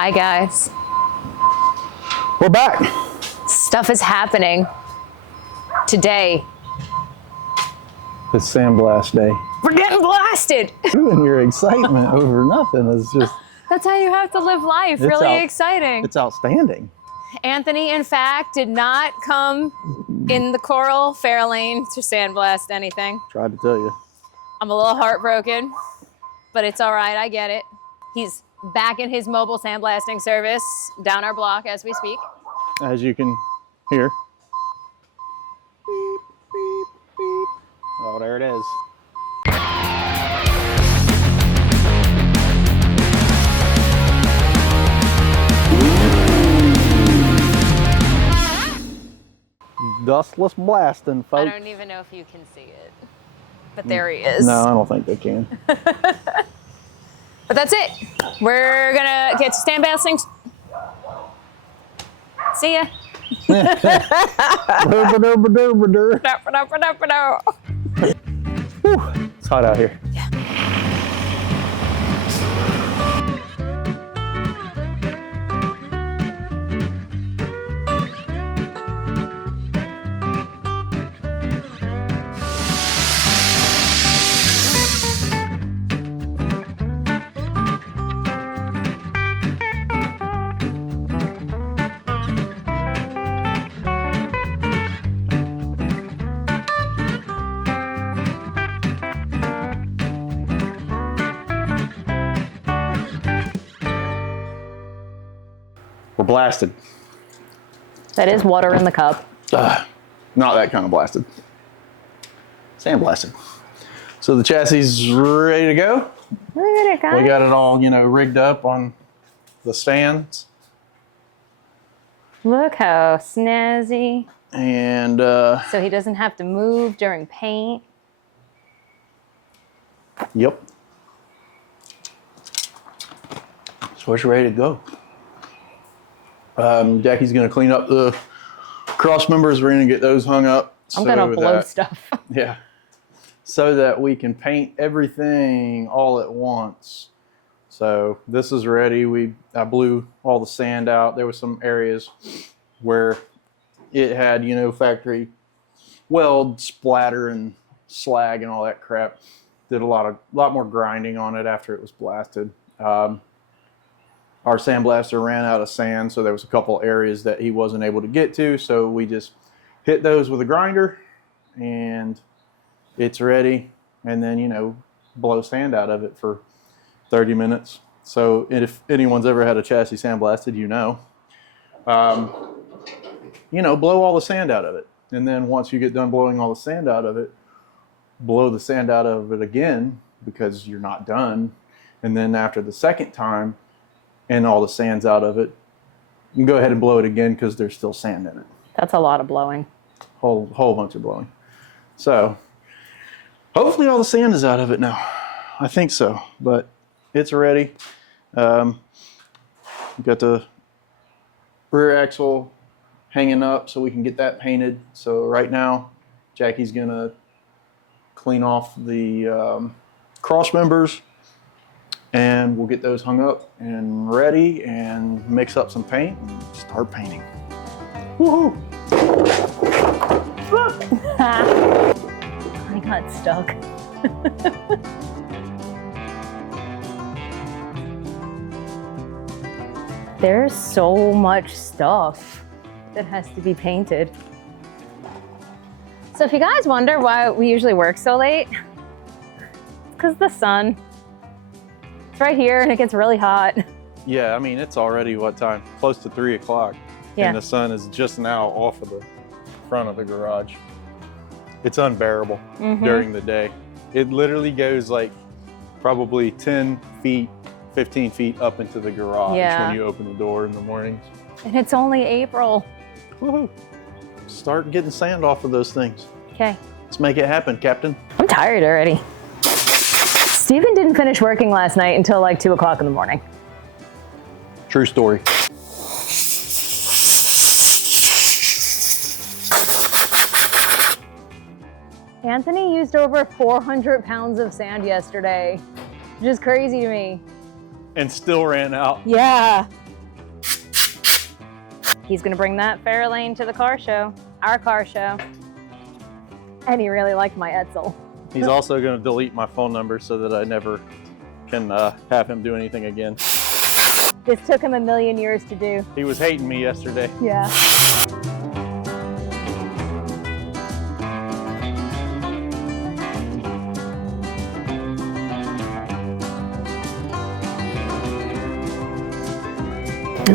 Hi guys. We're back. Stuff is happening today. It's sandblast day. We're getting blasted. And your excitement over nothing is just... That's how you have to live life. Really exciting. It's outstanding. Anthony, in fact, did not come in the Coral Fairlane to sandblast anything. Tried to tell you. I'm a little heartbroken, but it's all right. I get it. He's back in his mobile sandblasting service down our block as we speak. As you can hear. Beep, beep, beep. Oh, there it is. Dustless blasting, folks. I don't even know if you can see it, but there he is. No, I don't think they can. But that's it. We're gonna get to sandblasting. See ya. It's hot out here. Yeah. We're blasted. That is water in the cup. Not that kind of blasted. Sandblasted. So the chassis is ready to go. Look at it, guys. We got it all, rigged up on the stands. Look how snazzy. And so he doesn't have to move during paint. Yep. So it's ready to go. Jackie's gonna clean up the cross members. We're gonna get those hung up. I'm gonna blow stuff. Yeah. So that we can paint everything all at once. So this is ready. I blew all the sand out. There were some areas where it had, factory weld splatter and slag and all that crap. Did a lot more grinding on it after it was blasted. Our sandblaster ran out of sand, so there was a couple areas that he wasn't able to get to. So we just hit those with a grinder, and it's ready. And then blow sand out of it for 30 minutes. So if anyone's ever had a chassis sandblasted, blow all the sand out of it. And then once you get done blowing all the sand out of it, blow the sand out of it again, because you're not done. And then after the second time and all the sand's out of it, you can go ahead and blow it again, because there's still sand in it. That's a lot of blowing. Whole bunch of blowing. So hopefully all the sand is out of it now. I think so, but it's ready. Got the rear axle hanging up so we can get that painted. So right now, Jackie's gonna clean off the cross members, and we'll get those hung up and ready and mix up some paint and start painting. Woohoo! I got stuck. There's so much stuff that has to be painted. So if you guys wonder why we usually work so late, it's because the sun. It's right here and it gets really hot. Yeah, it's already what time? Close to 3 o'clock. Yeah. And the sun is just now off of the front of the garage. It's unbearable during the day. It literally goes like probably 10 feet, 15 feet up into the garage when you open the door in the mornings. And it's only April. Woohoo! Start getting sand off of those things. Okay. Let's make it happen, Captain. I'm tired already. Steven didn't finish working last night until like 2 o'clock in the morning. True story. Anthony used over 400 pounds of sand yesterday, which is crazy to me. And still ran out. Yeah. He's gonna bring that Fairlane to the car show, our car show. And he really liked my Edsel. He's also going to delete my phone number so that I never can have him do anything again. This took him a million years to do. He was hating me yesterday. Yeah.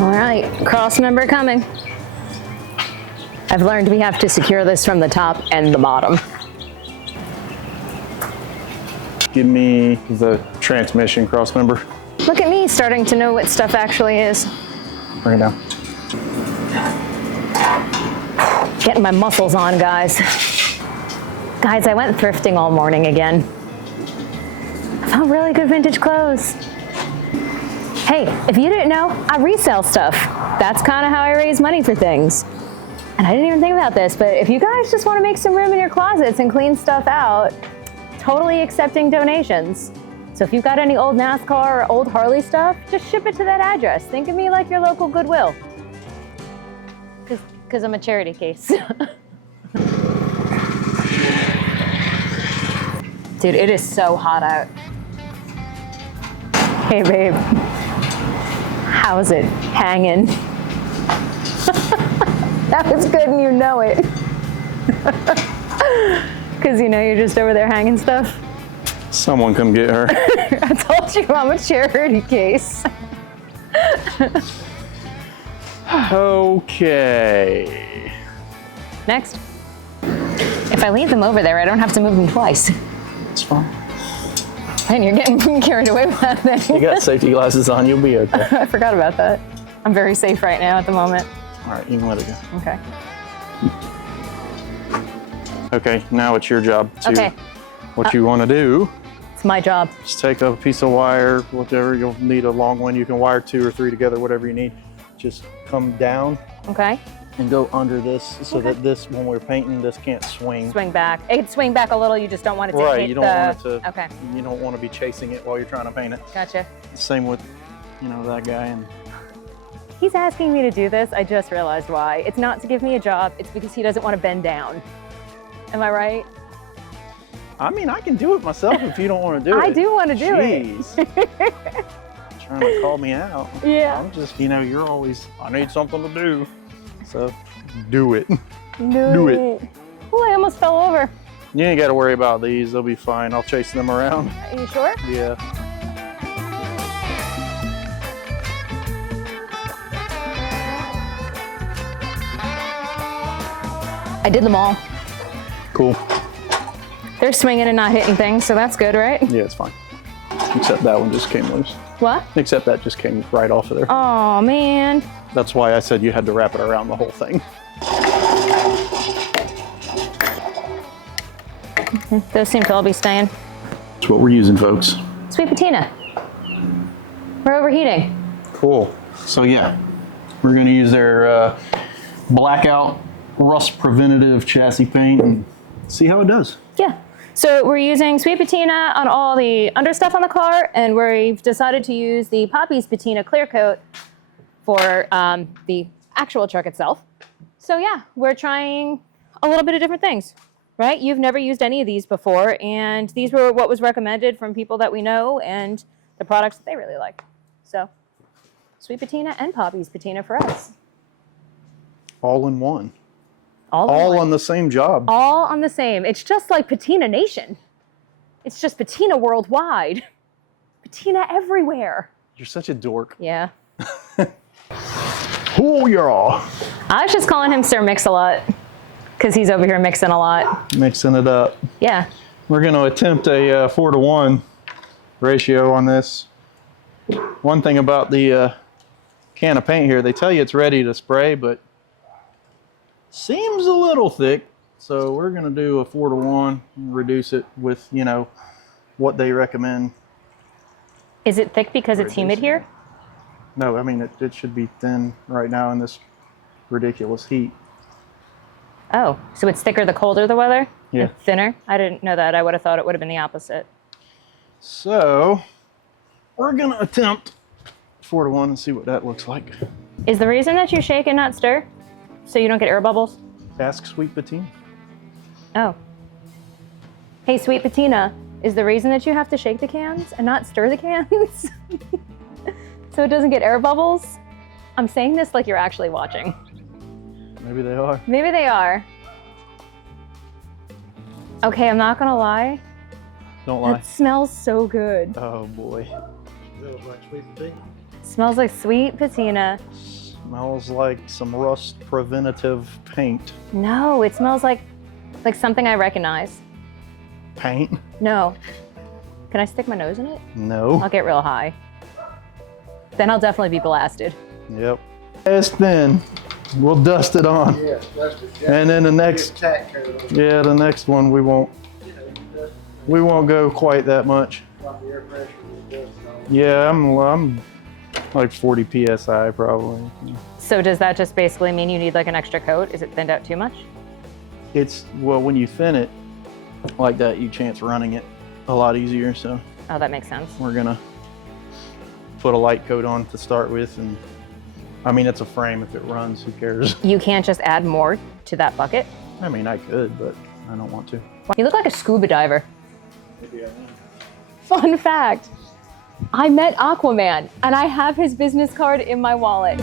All right, cross member coming. I've learned we have to secure this from the top and the bottom. Give me the transmission cross member. Look at me starting to know what stuff actually is. Bring it down. Getting my muscles on, guys. Guys, I went thrifting all morning again. I found really good vintage clothes. Hey, if you didn't know, I resell stuff. That's kind of how I raise money for things. And I didn't even think about this, but if you guys just want to make some room in your closets and clean stuff out, totally accepting donations. So if you've got any old NASCAR or old Harley stuff, just ship it to that address. Think of me like your local Goodwill. Because I'm a charity case. Dude, it is so hot out. Hey, babe. How's it hanging? That was good and you know it. Because you know you're just over there hanging stuff. Someone come get her. I told you I'm a charity case. Okay. Next. If I leave them over there, I don't have to move them twice. It's fine. And you're getting carried away with that thing. You got safety glasses on, you'll be okay. I forgot about that. I'm very safe right now at the moment. All right, you can let it go. Okay. Okay, now it's your job to Okay. what you want to do. It's my job. Just take a piece of wire, whatever, you'll need a long one. You can wire 2 or 3 together, whatever you need. Just come down Okay. and go under this so Okay. that this, when we're painting, this can't swing. Swing back. It can swing back a little. You just don't want it to Right, hit you don't want it to. Okay. You don't want to be chasing it while you're trying to paint it. Gotcha. Same with, that guy. And He's asking me to do this. I just realized why. It's not to give me a job. It's because he doesn't want to bend down. Am I right? I mean, I can do it myself if you don't want to do it. I do want to do Jeez. Trying to call me out. Yeah. I'm just, you're always, I need something to do. So do it. Do it. Oh, I almost fell over. You ain't got to worry about these. They'll be fine. I'll chase them around. Are you sure? Yeah. I did them all. Cool. They're swinging and not hitting things, so that's good, right? Yeah, it's fine. Except that one just came loose. What? Except that just came right off of there. Oh, man. That's why I said you had to wrap it around the whole thing. Those seem to all be staying. That's what we're using, folks. Sweet Patina. We're overheating. Cool. So yeah, we're gonna use their blackout rust preventative chassis paint and see how it does. Yeah. So we're using Sweet Patina on all the understuff on the car, and we've decided to use the Poppy's Patina clear coat for the actual truck itself. So yeah, we're trying a little bit of different things, right? You've never used any of these before, and these were what was recommended from people that we know and the products that they really like. So Sweet Patina and Poppy's Patina for us. All in one. All on the same job. All on the same. It's just like Patina Nation. It's just Patina worldwide. Patina everywhere. You're such a dork. Yeah. Oh, you're all. I was just calling him Sir Mix-a-Lot because he's over here mixing a lot. Mixing it up. Yeah. We're going to attempt a 4-to-1 ratio on this. One thing about the can of paint here, they tell you it's ready to spray, but seems a little thick. So we're going to do a 4-to-1 and reduce it with, what they recommend. Is it thick because it's humid here? No, I mean, it should be thin right now in this ridiculous heat. Oh, so it's thicker the colder the weather? Yeah. And thinner? I didn't know that. I would have thought it would have been the opposite. So we're going to attempt 4-to-1 and see what that looks like. Is the reason that you shake and not stir so you don't get air bubbles? Ask Sweet Patina. Oh. Hey, Sweet Patina, is the reason that you have to shake the cans and not stir the cans so it doesn't get air bubbles? I'm saying this like you're actually watching. Maybe they are. Maybe they are. Okay, I'm not gonna lie. Don't lie. It smells so good. Oh boy. Smells like Sweet Patina. Smells like Sweet Patina. Smells like some rust preventative paint. No, it smells like something I recognize. Paint? No. Can I stick my nose in it? No. I'll get real high. Then I'll definitely be blasted. Yep. As thin. We'll dust it on. Yeah, that's the And then the next, tack coat on. yeah, the next one we won't go quite that much. Drop the air pressure and the dust on. Yeah, I'm like 40 psi probably. So does that just basically mean you need like an extra coat? Is it thinned out too much? It's, well, when you thin it like that, you chance running it a lot easier. So Oh, that makes sense. we're gonna put a light coat on to start with, and I mean, it's a frame. If it runs, who cares? You can't just add more to that bucket? I mean, I could, but I don't want to. You look like a scuba diver. Maybe I am. Fun fact, I met Aquaman and I have his business card in my wallet.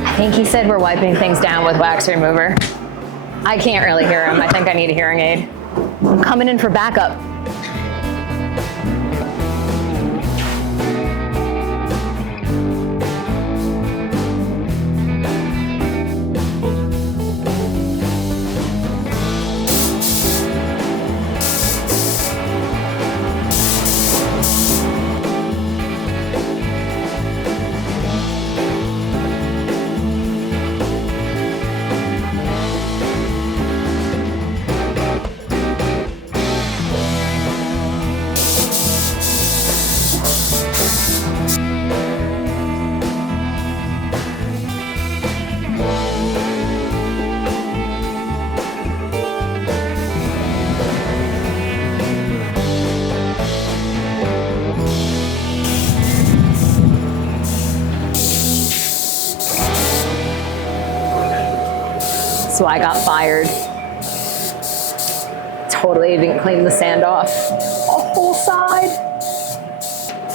I think he said we're wiping things down with wax remover. I can't really hear him. I think I need a hearing aid. I'm coming in for backup. So I got fired. Totally didn't clean the sand off a whole side.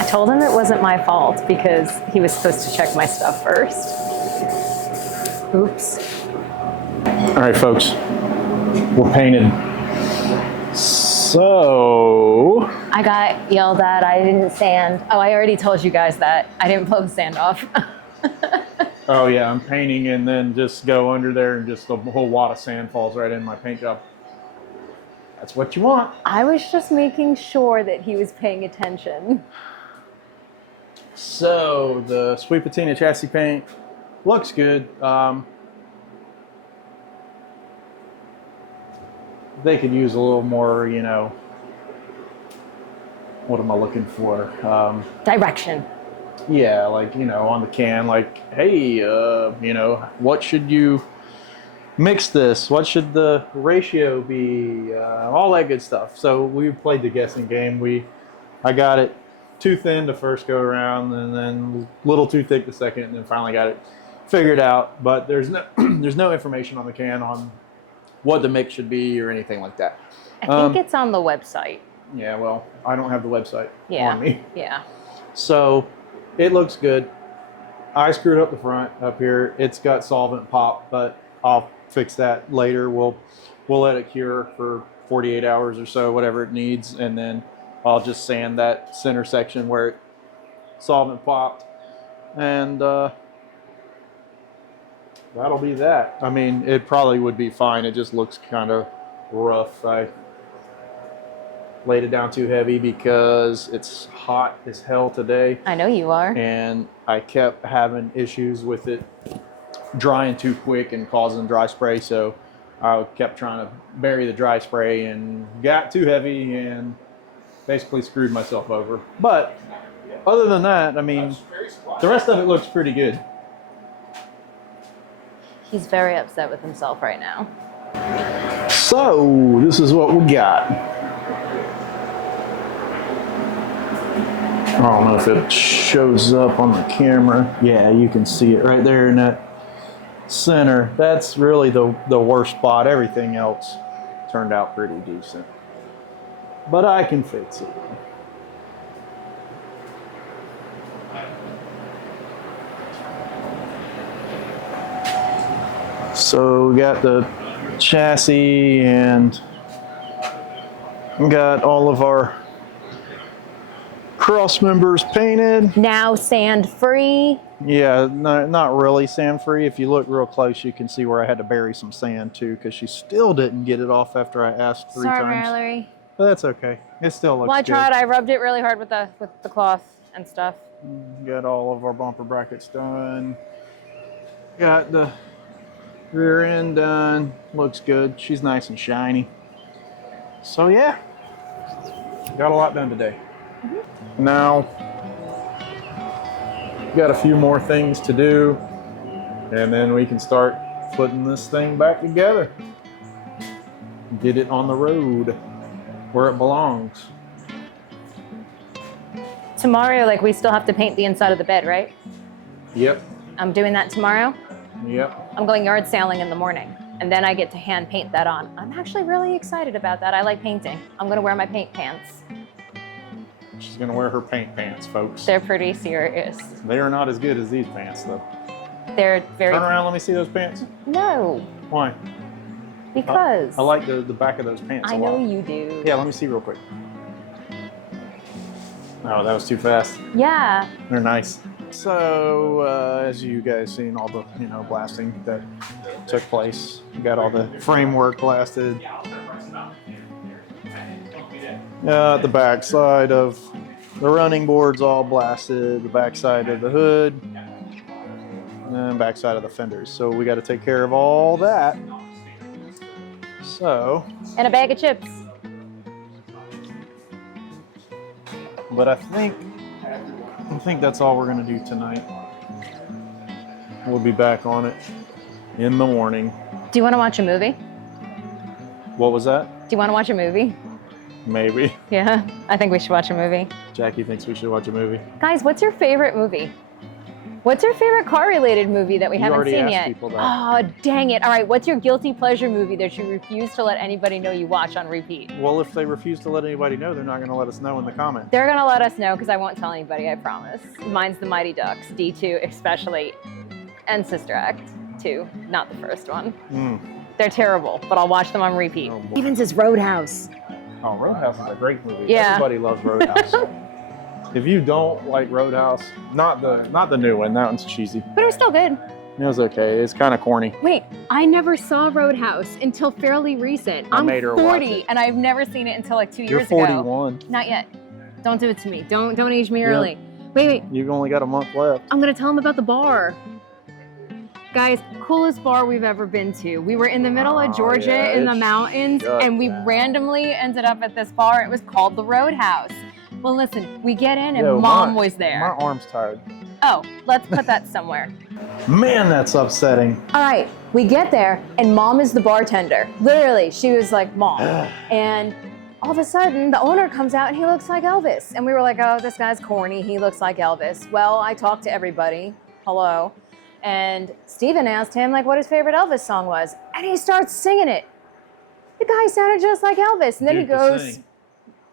I told him it wasn't my fault because he was supposed to check my stuff first. Oops. All right, folks, we're painted. So I got yelled at, I didn't sand. Oh, I already told you guys that. I didn't blow the sand off. oh yeah, I'm painting and then just go under there and just a whole wad of sand falls right in my paint job. That's what you want. I was just making sure that he was paying attention. So the Sweet Patina chassis paint looks good. They could use a little more, you know, what am I looking for? Direction. Yeah, like, you know, on the can, like, hey, you know, what should you mix this? What should the ratio be? All that good stuff. So we played the guessing game. I got it too thin the first go around, and then a little too thick the second, and then finally got it figured out. But there's no there's no information on the can on what the mix should be or anything like that. I think it's on the website. Yeah, well, I don't have the website Yeah. on me. Yeah. So it looks good. I screwed up the front up here. It's got solvent pop, but I'll fix that later. We'll let it cure for 48 hours or so, whatever it needs, and then I'll just sand that center section where it solvent popped, and that'll be that. I mean, it probably would be fine. It just looks kind of rough. I laid it down too heavy because it's hot as hell today, I know you are. and I kept having issues with it drying too quick and causing dry spray, so I kept trying to bury the dry spray and got too heavy and basically screwed myself over. But other than that, I mean, the rest of it looks pretty good. He's very upset with himself right now. So this is what we got. I don't know if it shows up on the camera. Yeah, you can see it right there in that center. That's really the worst spot. Everything else turned out pretty decent. But I can fix it. So we got the chassis and got all of our cross members painted. Now sand free. Yeah, not really sand free. If you look real close, you can see where I had to bury some sand too, because she still didn't get it off after I asked 3 Sorry, times. Mallory. But that's okay. It still looks Well, I good. tried. I rubbed it really hard with the cloth and stuff. Got all of our bumper brackets done. Got the rear end done. Looks good. She's nice and shiny. So yeah, got a lot done today. Now, got a few more things to do, and then we can start putting this thing back together. Get it on the road where it belongs. Tomorrow, like, we still have to paint the inside of the bed, right? Yep. I'm doing that tomorrow. Yep. I'm going yard sailing in the morning, and then I get to hand paint that on. I'm actually really excited about that. I like painting. I'm gonna wear my paint pants. She's gonna wear her paint pants, folks. They're pretty serious. They are not as good as these pants, though. They're very... Turn around, let me see those pants. No, Why? because... I like the back of those pants a I lot. know you do. Yeah, let me see real quick. Oh, that was too fast. Yeah. They're nice. So, as you guys seen, all the blasting that took place. We got all the framework blasted. The back side of the running board's all blasted. The back side of the hood, and back side of the fenders. So we got to take care of all that. So. And a bag of chips. But I think that's all we're gonna do tonight. We'll be back on it in the morning. Do you want to watch a movie? What was that? Do you want to watch a movie? Maybe. Yeah, I think we should watch a movie. Jackie thinks we should watch a movie. Guys, what's your favorite movie? What's your favorite car-related movie that we haven't already seen asked yet? people that. Oh, dang it. All right, what's your guilty pleasure movie that you refuse to let anybody know you watch on repeat? Well, if they refuse to let anybody know, they're not gonna let us know in the comments. They're gonna let us know because I won't tell anybody, I promise. Mine's The Mighty Ducks, D2 especially, and Sister Act 2, not the first one. They're terrible, but I'll watch them on repeat. Oh, boy. Even says Roadhouse. Oh, Roadhouse is a great movie. Yeah. Everybody loves Roadhouse. If you don't like Roadhouse, not the new one, that one's cheesy. But it was still good. It was okay. It's kind of corny. Wait, I never saw Roadhouse until fairly recent. I I'm made her watch 40 it. and I've never seen it until like 2 You're years ago. 41. Not yet. Don't do it to me. Don't age me Yeah. early. Wait. You've only got a month left. I'm gonna tell them about the bar. Guys, coolest bar we've ever been to. We were in the middle of Georgia yeah, in the it's mountains, shut and we down. randomly ended up at this bar. It was called the Roadhouse. Well, listen, we get in and Yo, Mom my- was there. My arm's tired. Oh, let's put that somewhere. Man, that's upsetting. All right, we get there, and Mom is the bartender. Literally, she was like, Mom. And all of a sudden, the owner comes out, and he looks like Elvis. And we were like, oh, this guy's corny. He looks like Elvis. Well, I talked to everybody. Hello. And Steven asked him, like, what his favorite Elvis song was. And he starts singing it. The guy sounded just like Elvis. And then he Dude, to goes, sing.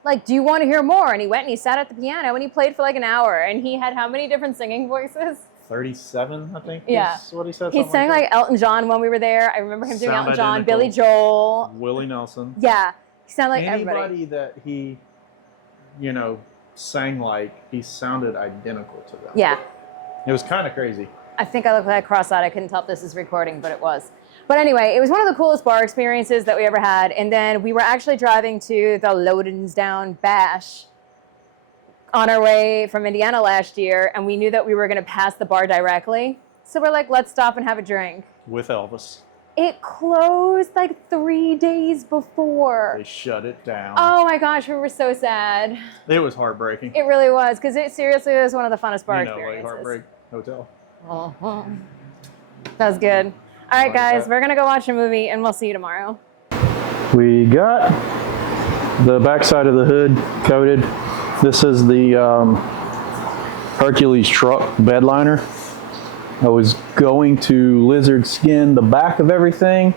like, do you want to hear more? And he went and he sat at the piano, and he played for like an hour. And he had how many different singing voices? 37, I think. Yeah. Is what he said. He something sang like like Elton John when we were there. I remember him doing Sound Elton John, identical. Billy Joel. that. Willie Nelson. Yeah, he sounded like everybody. Anybody that he, sang like, he sounded identical to them. Yeah, It was kind of crazy. I think I look like cross-eyed. I couldn't tell if this is recording, but it was. But anyway, it was one of the coolest bar experiences that we ever had. And then we were actually driving to the Loudonsdown Bash on our way from Indiana last year, and we knew that we were going to pass the bar directly. So we're like, let's stop and have a drink. With Elvis. It closed like 3 days before. They shut it down. Oh my gosh, we were so sad. It was heartbreaking. It really was, because it seriously was one of the funnest bar like experiences. Heartbreak Hotel. Uh-huh. That was good. All right, guys, we're going to go watch a movie, and we'll see you tomorrow. We got the backside of the hood coated. This is the Hercules truck bed liner. I was going to lizard skin the back of everything,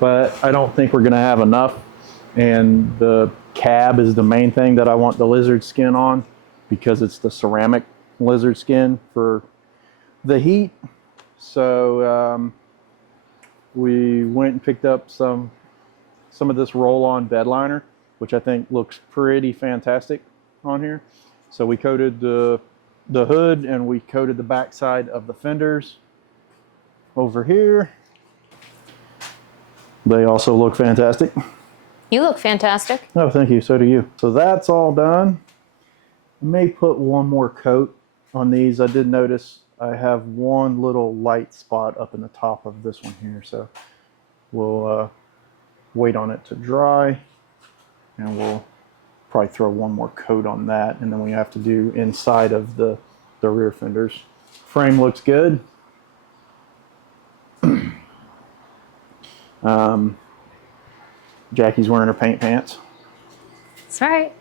but I don't think we're gonna have enough. And the cab is the main thing that I want the lizard skin on, because it's the ceramic lizard skin for the heat. So we went and picked up some of this roll-on bed liner, which I think looks pretty fantastic on here. So we coated the hood, and we coated the backside of the fenders over here. They also look fantastic. You look fantastic. Oh, thank you. So do you. So that's all done. I may put one more coat on these. I did notice I have one little light spot up in the top of this one here. So we'll wait on it to dry, and we'll probably throw one more coat on that. And then we have to do inside of the rear fenders. Frame looks good. Jackie's wearing her paint pants. That's right.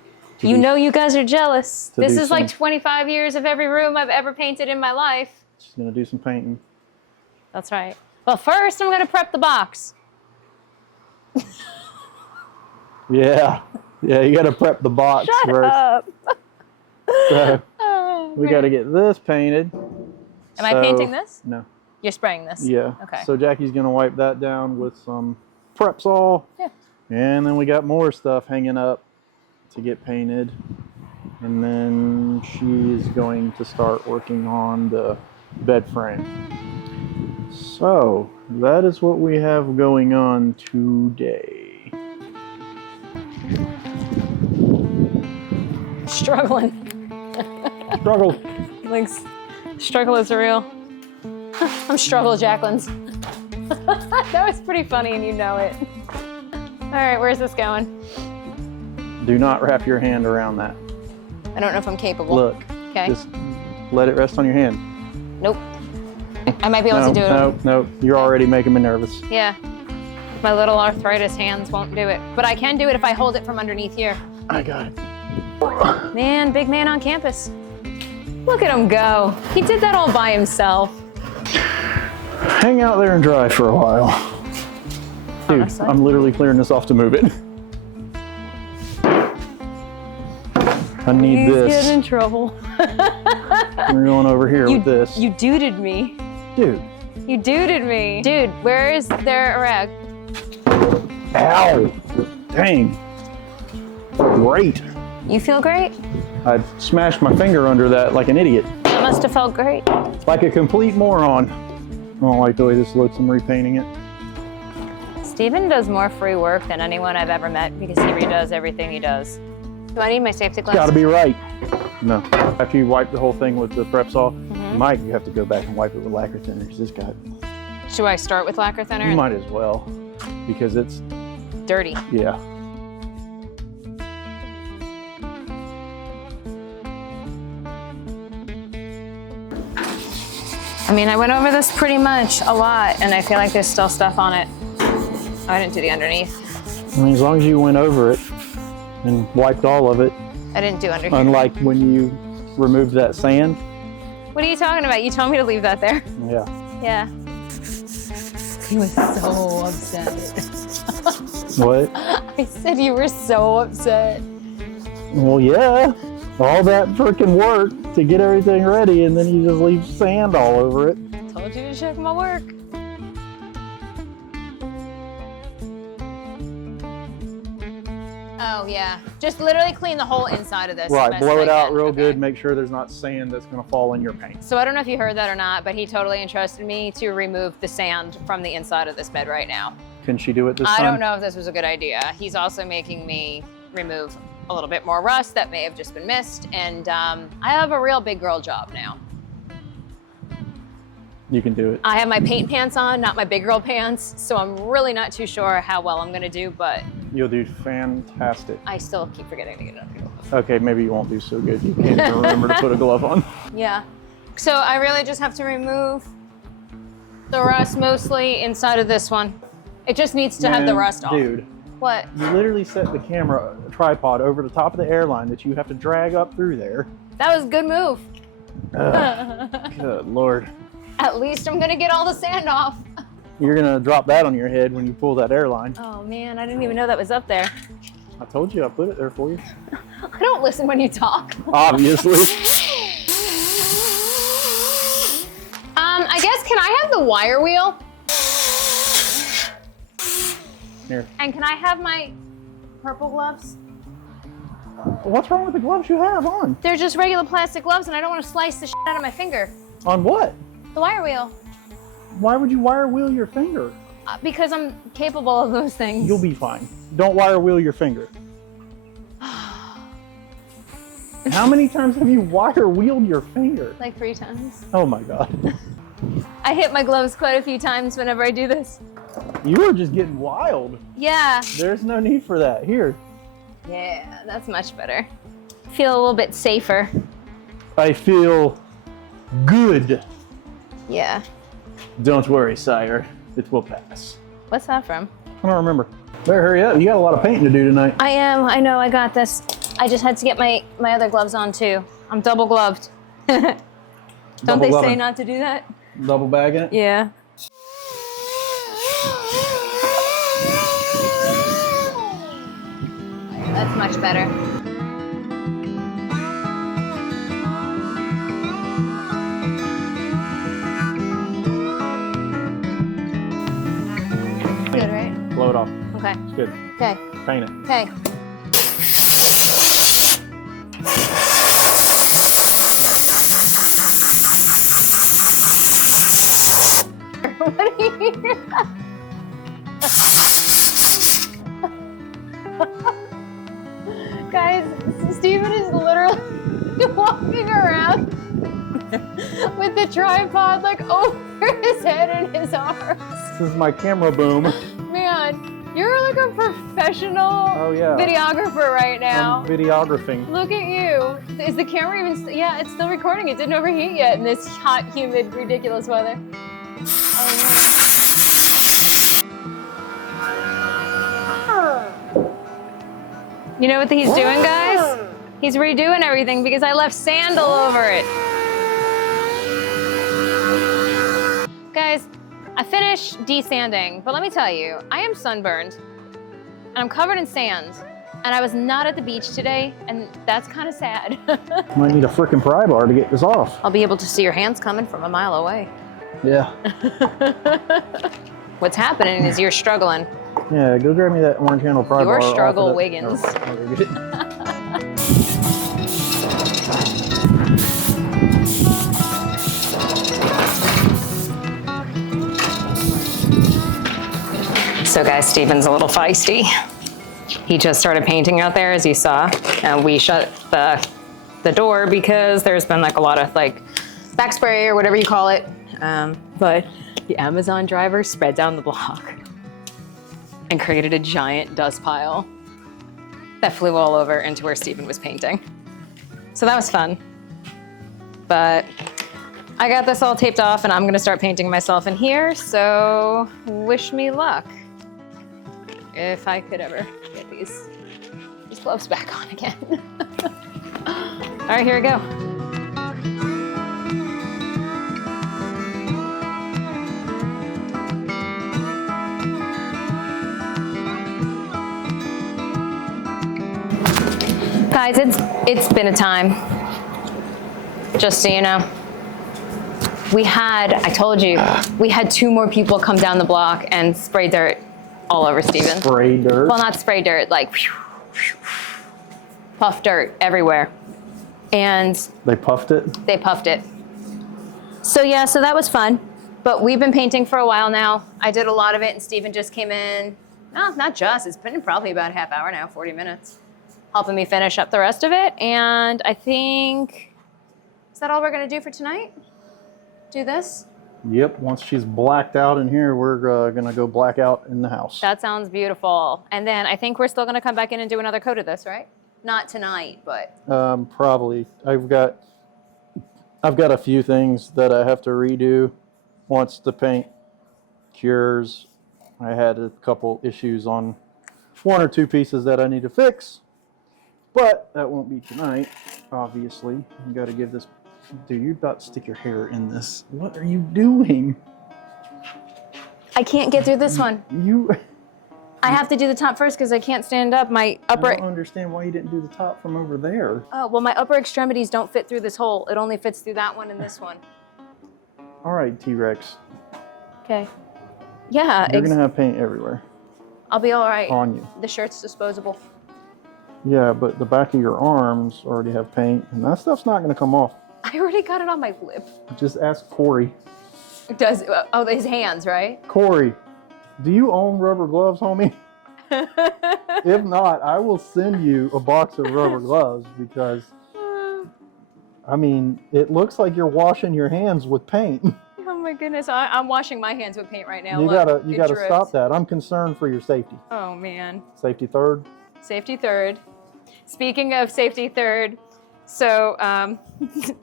You know you guys are jealous. This is like some- 25 years of every room I've ever painted in my life. She's gonna do some painting. That's right. Well, first I'm gonna prep the box. Yeah, you gotta prep the box Shut first. up. So Oh, we man. gotta get this painted. Am I painting this? No. You're spraying this? Yeah. Okay. So Jackie's gonna wipe that down with some Prep-Sol. Yeah. And then we got more stuff hanging up to get painted. And then she's going to start working on the bed frame. So that is what we have going on today. Struggling. Struggle. Thanks. Struggle is real. I'm struggle Jacqueline's. That was pretty funny, and you know it. All right, where's this going? Do not wrap your hand around that. I don't know if I'm capable. Look. Okay. Just let it rest on your hand. Nope. I might be able to do it. No. You're already making me nervous. Yeah. My little arthritis hands won't do it. But I can do it if I hold it from underneath here. I got it. Man, big man on campus. Look at him go. He did that all by himself. Hang out there and dry for a while. Dude, Honestly. I'm literally clearing this off to move it. I need He's this. getting in trouble. We're going over here with this. You duded me. Dude. You duded me. Dude, where is there a rag? Ow. Dang. Great. You feel great? I smashed my finger under that like an idiot. That must have felt great. Like a complete moron. I don't like the way this looks. I'm repainting it. Steven does more free work than anyone I've ever met because he redoes everything he does. Do I need my safety It's got to glasses? be right. No. After you wipe the whole thing with the Prep-Sol, you might have to go back and wipe it with lacquer thinner because it's got. Should I start with lacquer thinner? You might as well, because it's Dirty. yeah. I mean, I went over this pretty much a lot, and I feel like there's still stuff on it. Oh, I didn't do the underneath. I mean, as long as you went over it and wiped all of it, I didn't do under here. unlike when you removed that sand. What are you talking about? You told me to leave that there. Yeah. Yeah. He was so upset. What? I said you were so upset. Well, yeah. All that freaking work to get everything ready, and then you just leave sand all over it. Told you to check my work. Oh yeah, just literally clean the whole inside of this. Right, as blow best it I out can. real Okay. good. Make sure there's not sand that's going to fall in your paint. So I don't know if you heard that or not, but he totally entrusted me to remove the sand from the inside of this bed right now. Can she do it this I time? don't know if this was a good idea. He's also making me remove a little bit more rust that may have just been missed, and I have a real big girl job now. You can do it. I have my paint pants on, not my big girl pants, so I'm really not too sure how well I'm gonna do, but You'll do fantastic. I still keep forgetting to get it under. Okay, maybe you won't do so good. You can't even remember to put a glove on. Yeah. So I really just have to remove the rust mostly inside of this one. It just needs to have the Man, rust off. Dude, What? you literally set the camera tripod over the top of the airline that you have to drag up through there. That was a good move. Good Lord. At least I'm gonna get all the sand off. You're gonna drop that on your head when you pull that airline. Oh man, I didn't even know that was up there. I told you I put it there for you. I don't listen when you talk. Obviously. I guess, can I have the wire wheel? Here. And can I have my purple gloves? What's wrong with the gloves you have on? They're just regular plastic gloves and I don't want to slice the shit out of my finger. On what? The wire wheel. Why would you wire wheel your finger? Because I'm capable of those things. You'll be fine. Don't wire wheel your finger. How many times have you wire wheeled your finger? Like 3 times. Oh my God. I hit my gloves quite a few times whenever I do this. You are just getting wild. Yeah. There's no need for that. Here. Yeah, that's much better. Feel a little bit safer. I feel good. Yeah. Don't worry, sire. It will pass. What's that from? I don't remember. Better hurry up. You got a lot of painting to do tonight. I am. I know. I got this. I just had to get my other gloves on too. I'm double gloved. Don't Double they say gloving. not to do that? Double bagging it? Yeah. That's much better. Good, right? Blow it off. Okay. It's good. Okay. Paint it. Okay. What do you hear? Guys, Steven is literally walking around with the tripod like over his head and his arms. This is my camera boom. Man, you're like a professional Yeah. videographer right now. I'm videographing. Look at you. Is the camera even, yeah, it's still recording. It didn't overheat yet in this hot, humid, ridiculous weather. You know what he's doing, guys? He's redoing everything because I left sand all over it. Guys, I finished desanding, but let me tell you, I am sunburned and I'm covered in sand and I was not at the beach today and that's kind of sad. Might need a frickin' pry bar to get this off. I'll be able to see your hands coming from a mile away. Yeah. What's happening is you're struggling. Yeah, go grab me that orange handle pry bar. Your struggle, off of that- Wiggins. Oh, very good. So guys, Steven's a little feisty. He just started painting out there, as you saw. And we shut the door because there's been like a lot of like back spray or whatever you call it. But the Amazon driver sped down the block and created a giant dust pile that flew all over into where Steven was painting. So that was fun. But I got this all taped off and I'm gonna start painting myself in here, so wish me luck. If I could ever get these gloves back on again. All right, here we go. Guys, it's been a time. Just so you know. I told you, we had 2 more people come down the block and spray dirt all over Steven. Spray dirt? Well, not spray dirt, like puff dirt everywhere. And They puffed it? they puffed it. So yeah, so that was fun. But we've been painting for a while now. I did a lot of it and Steven just came in. No, not just, it's been probably about a half hour now, 40 minutes. Helping me finish up the rest of it. And I think, is that all we're gonna do for tonight? Do this? Yep, once she's blacked out in here, we're gonna go black out in the house. That sounds beautiful. And then I think we're still gonna come back in and do another coat of this, right? Not tonight, but. Probably. I've got a few things that I have to redo once the paint cures. I had a couple issues on 1 or 2 pieces that I need to fix, but that won't be tonight, obviously. I've got to give this Dude, you're about to stick your hair in this. What are you doing? I can't get through this one. You... I have to do the top first because I can't stand up. My I upper... don't understand why you didn't do the top from over there. Oh, well, my upper extremities don't fit through this hole. It only fits through that one and this one. All right, T-Rex. Okay. Yeah. You're going to have paint everywhere. I'll be all right. On you. The shirt's disposable. Yeah, but the back of your arms already have paint, and that stuff's not going to come off. I already got it on my lip. Just ask Corey. It does. Oh, his hands, right? Corey, do you own rubber gloves, homie? If not, I will send you a box of rubber gloves because, I mean, it looks like you're washing your hands with paint. Oh my goodness, I'm washing my hands with paint right now. You Look, gotta stop that. I'm concerned for your safety. Oh man. Safety third. Safety third. Speaking of safety third, so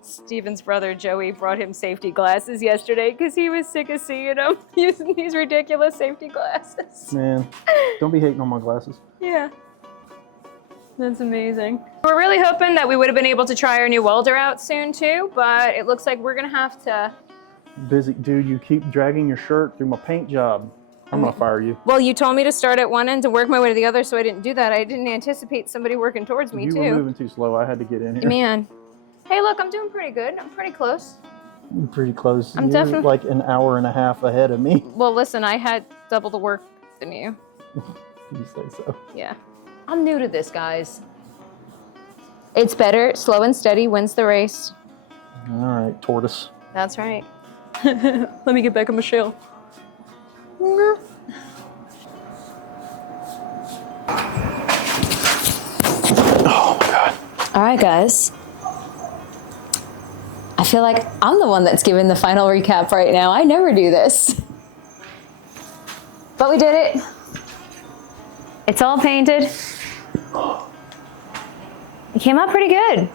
Steven's brother Joey brought him safety glasses yesterday because he was sick of seeing them using these ridiculous safety glasses. Man, don't be hating on my glasses. Yeah. That's amazing. We're really hoping that we would have been able to try our new welder out soon too, but it looks like we're gonna have to. Busy, dude, you keep dragging your shirt through my paint job. I'm gonna fire you. Well, you told me to start at one end and work my way to the other, so I didn't do that. I didn't anticipate somebody working towards me, You too. were moving too slow. I had to get in here. Man. Hey, look, I'm doing pretty good. I'm pretty close. You're pretty close. I'm You're definitely like an hour and a half ahead of me. Well, listen, I had double the work than you. You say so. Yeah. I'm new to this, guys. It's better. Slow and steady wins the race. All right, tortoise. That's right. Let me get back on my shell. Oh my God. All right, guys. I feel like I'm the one that's giving the final recap right now. I never do this. But we did it. It's all painted. It came out pretty good.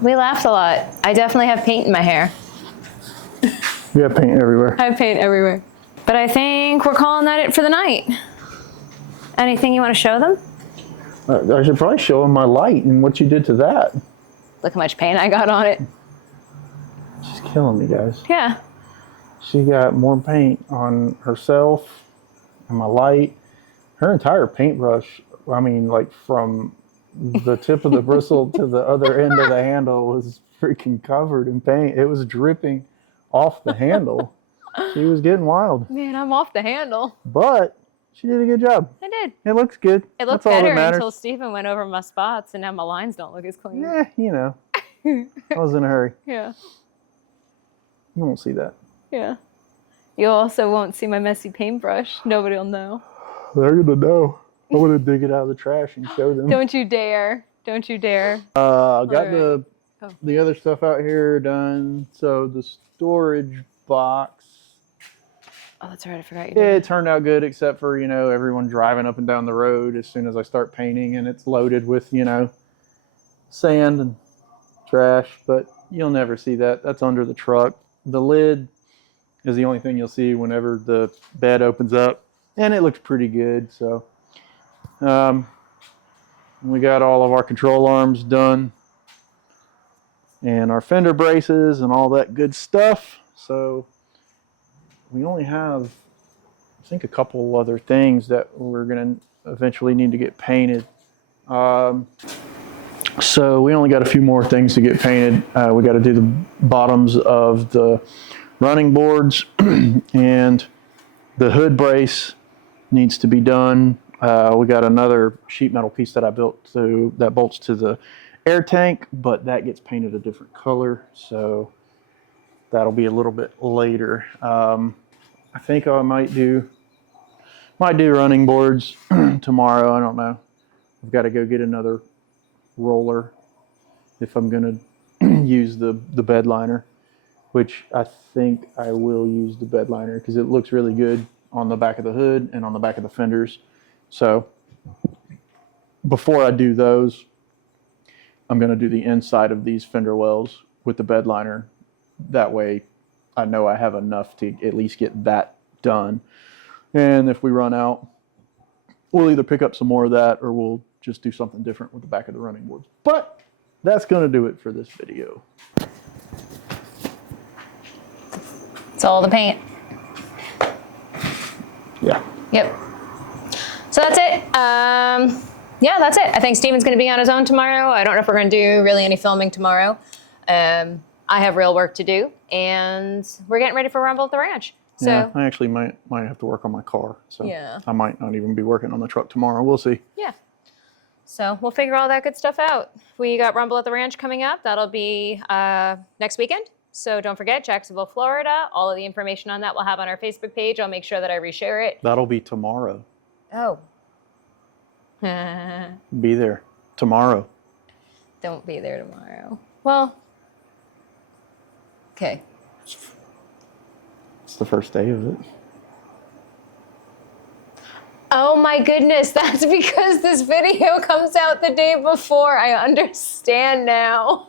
We laughed a lot. I definitely have paint in my hair. You have paint everywhere. I have paint everywhere. But I think we're calling that it for the night. Anything you want to show them? I should probably show them my light and what you did to that. Look how much paint I got on it. She's killing me, guys. Yeah. She got more paint on herself and my light. Her entire paintbrush, I mean, like from the tip of the bristle to the other end of the handle was freaking covered in paint. It was dripping off the handle. She was getting wild. Man, I'm off the handle. But she did a good job. I did. It looks good. It looked That's all that better matters. until Steven went over my spots, and now my lines don't look as clean. Yeah, you know. I was in a hurry. Yeah. You won't see that. Yeah. You also won't see my messy paintbrush. Nobody will know. They're gonna know. I'm gonna dig it out of the trash and show them. Don't you dare. Don't you dare. I got Alright. the other stuff out here done. So the storage box. Oh, that's right. I forgot you did. It turned out good, except for, you know, everyone driving up and down the road as soon as I start painting, and it's loaded with, you know, sand and trash, but you'll never see that. That's under the truck. The lid is the only thing you'll see whenever the bed opens up, and it looks pretty good. So we got all of our control arms done and our fender braces and all that good stuff. So we only have, I think, a couple other things that we're going to eventually need to get painted. So we only got a few more things to get painted. We got to do the bottoms of the running boards and the hood brace needs to be done. We got another sheet metal piece that I built that bolts to the air tank, but that gets painted a different color. So that'll be a little bit later. I think I might do running boards tomorrow. I don't know. I've got to go get another roller if I'm going to use the bed liner, which I think I will use the bed liner because it looks really good on the back of the hood and on the back of the fenders. So before I do those, I'm going to do the inside of these fender wells with the bed liner. That way I know I have enough to at least get that done. And if we run out, we'll either pick up some more of that or we'll just do something different with the back of the running boards. But that's going to do it for this video. It's all the paint. Yeah. Yep. So that's it. Yeah, that's it. I think Steven's going to be on his own tomorrow. I don't know if we're going to do really any filming tomorrow. I have real work to do, and we're getting ready for Rumble at the Ranch. So Yeah, I actually might have to work on my car. So Yeah. I might not even be working on the truck tomorrow. We'll see. yeah. So we'll figure all that good stuff out. We got Rumble at the Ranch coming up. That'll be next weekend. So don't forget, Jacksonville, Florida. All of the information on that we'll have on our Facebook page. I'll make sure that I reshare it. That'll be tomorrow. Oh. Be there tomorrow. Don't be there tomorrow. Well, okay. It's the first day of it. Oh my goodness, that's because this video comes out the day before. I understand now.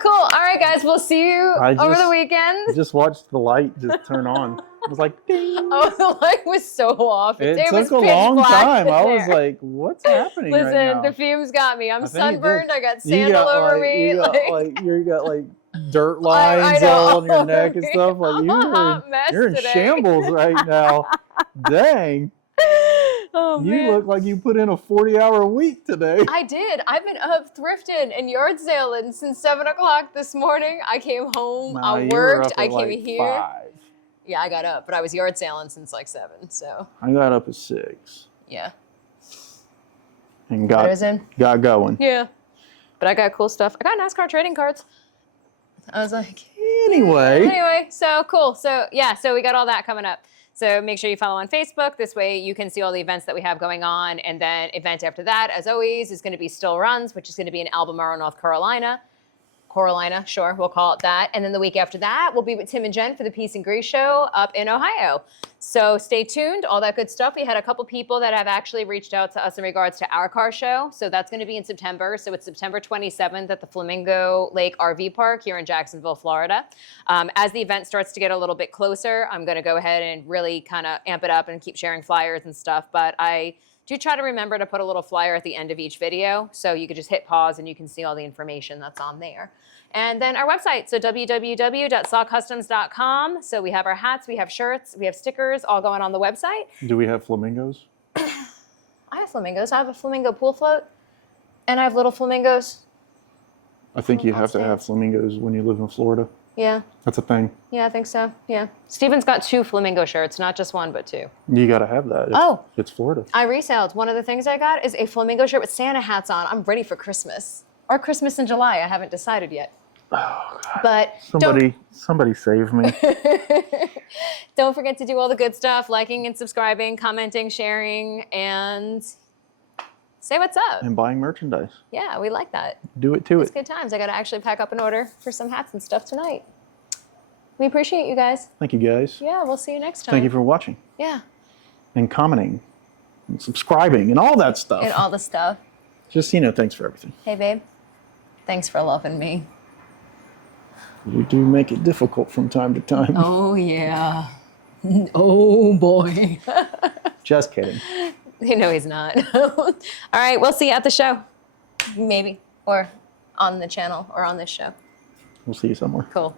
Cool. All right, guys, we'll see you over the weekend. Just watched the light just turn on. It was like, ding. Oh, the light was so off. It was took a pitch long black time. in I was there. like, what's happening right Listen, now? the fumes got me. I'm I think it did. sunburned. I got You sand all over me. You got like dirt I lines know. all on your neck and stuff. Like I'm a hot mess you're in today. shambles right now. Dang. Oh, You man. look like you put in a 40-hour week today. I did. I've been up thrifting and yard sailing since 7 o'clock this morning. I came home. Nah, I you were worked. up I at, came like, here. 5. Yeah, I got up, but I was yard sailing since like 7. So I got up at 6 yeah, and I was in. got going. Yeah, but I got cool stuff. I got NASCAR trading cards. I was like, Anyway, so cool. So yeah, so we got all that coming up. So make sure you follow on Facebook. This way you can see all the events that we have going on. And then event after that, as always, is going to be Still Runs, which is going to be in Albemarle, North Carolina. Sure, we'll call it that. And then the week after that, we'll be with Tim and Jen for the Peace and Grace show up in Ohio. So stay tuned, all that good stuff. We had a couple people that have actually reached out to us in regards to our car show. So that's going to be in September. So it's September 27th at the Flamingo Lake RV Park here in Jacksonville, Florida. As the event starts to get a little bit closer, I'm going to go ahead and really kind of amp it up and keep sharing flyers and stuff. But I do try to remember to put a little flyer at the end of each video. So you could just hit pause and you can see all the information that's on there. And then our website, so www.sawcustoms.com. So we have our hats, we have shirts, we have stickers, all going on the website. do we have flamingos? I have flamingos. I have a flamingo pool float, and I have little flamingos. I think you have to have flamingos when you live in Florida. Yeah. That's a thing. Yeah, I think so. Yeah. Steven's got 2 flamingo shirts, not just 1, but 2. You got to have that. It's Florida. I resold. One of the things I got is a flamingo shirt with Santa hats on. I'm ready for Christmas. Or Christmas in July. I haven't decided yet. Oh, God. But Somebody save me. don't forget to do all the good stuff, liking and subscribing, commenting, sharing, and say what's up. And buying merchandise. Yeah, we like that. Do it to It's it. good times. I got to actually pack up an order for some hats and stuff tonight. We appreciate you guys. Thank you, guys. Yeah, we'll see you next time. Thank you for watching Yeah, and commenting and subscribing and all that stuff. and all the stuff. Just, thanks for everything. Hey, babe. Thanks for loving me. We do make it difficult from time to time. Oh, yeah. Oh, boy. Just kidding. He's not. All right, we'll see you at the show. Maybe. Or on the channel or on this show. We'll see you somewhere. Cool.